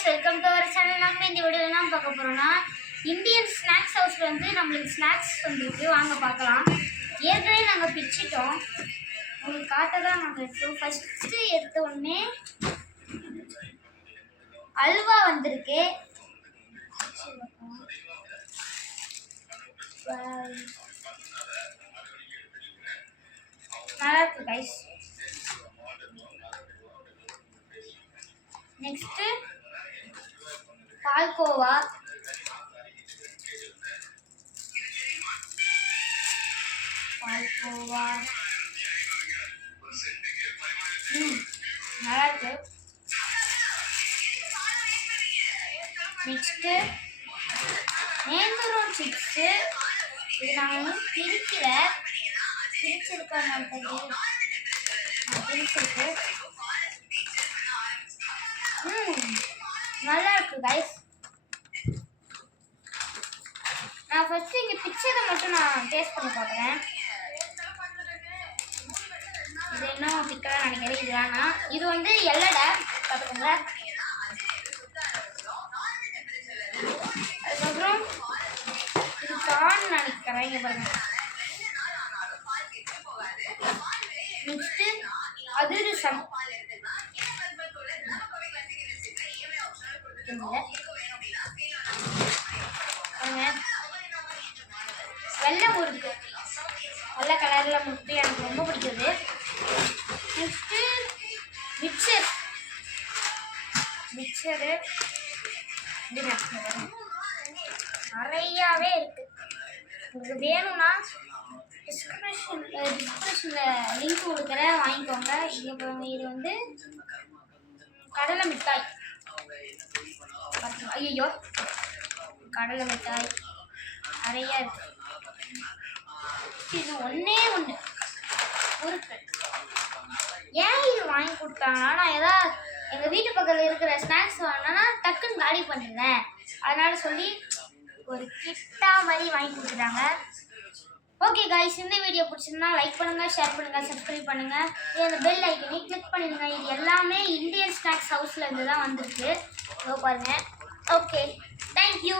guys, welcome to our channel. நம்ம இந்த வீடியோல என்ன பார்க்க போறோம்னா இந்தியன் ஸ்நாக்ஸ் ஹவுஸ்ல வந்து நம்மளுக்கு ஸ்நாக்ஸ் வந்திருக்கு. வாங்க பார்க்கலாம். ஏற்கனவே நாங்க பிச்சிட்டோம். உங்களுக்கு காட்டதா நாங்க ஃபர்ஸ்ட் எடுத்த உடனே அல்வா வந்திருக்கு. நல்லா இருக்கு guys. Next பால்கோவா, நல்லா இருக்கு. நெக்ஸ்ட் நேந்திரம் சிப்ஸ். இது நாங்கள் பிரிச்சிருக்கோம். பிரிச்சிருக்கு. நல்லா இருக்கு கைஸ். நான் ஃபர்ஸ்ட் இங்க பிக்சரை மட்டும் நான் டேஸ்ட் பண்ணி பார்க்குறேன். இது இன்னும் பிக்கலாக நினைக்கிறேன். இது வேணாம். இது வந்து எல்லடை பார்த்துக்கோங்க. அதுக்கப்புறம் இது கார்ன் நினைக்கிறேன். இங்கே பாருங்க. நெக்ஸ்ட் அதிரசம். வெள்ளை முறுக்கு, வெள்ளை கலர்ல முறுக்கு எனக்கு ரொம்ப பிடிக்குது. நெக்ஸ்ட் மிக்சரு நிறையாவே இருக்கு. உங்களுக்கு வேணும்னா டிஸ்கிரிப்ஷன்ல லிங்க் கொடுக்குறேன், வாங்கிக்கோங்க. இங்கே பாருங்க. இது வந்து கடலை மிட்டாய். ஐயோ, கடலை மிட்டாய் நிறைய இருக்கு. இது ஒன்று முறுக்கு. ஏன் இது வாங்கி கொடுத்தாங்கன்னா, நான் ஏதாவது எங்கள் வீட்டு பக்கத்தில் இருக்கிற ஸ்நாக்ஸ் வாங்கினா டக்குன்னு காலி பண்ணிடுறேன். அதனால சொல்லி ஒரு கிட்டா மாதிரி வாங்கி கொடுத்துட்டாங்க. ஓகே கைஸ், இந்த வீடியோ பிடிச்சிருந்தா லைக் பண்ணுங்கள், ஷேர் பண்ணுங்கள், சப்ஸ்கிரைப் பண்ணுங்கள். இந்த பெல் ஐக்கனை கிளிக் பண்ணிடுங்க. இது எல்லாமே இந்தியன் ஸ்நாக்ஸ் ஹவுஸில் இருந்து தான் வந்திருக்கு. பாருங்கள். Okay, thank you.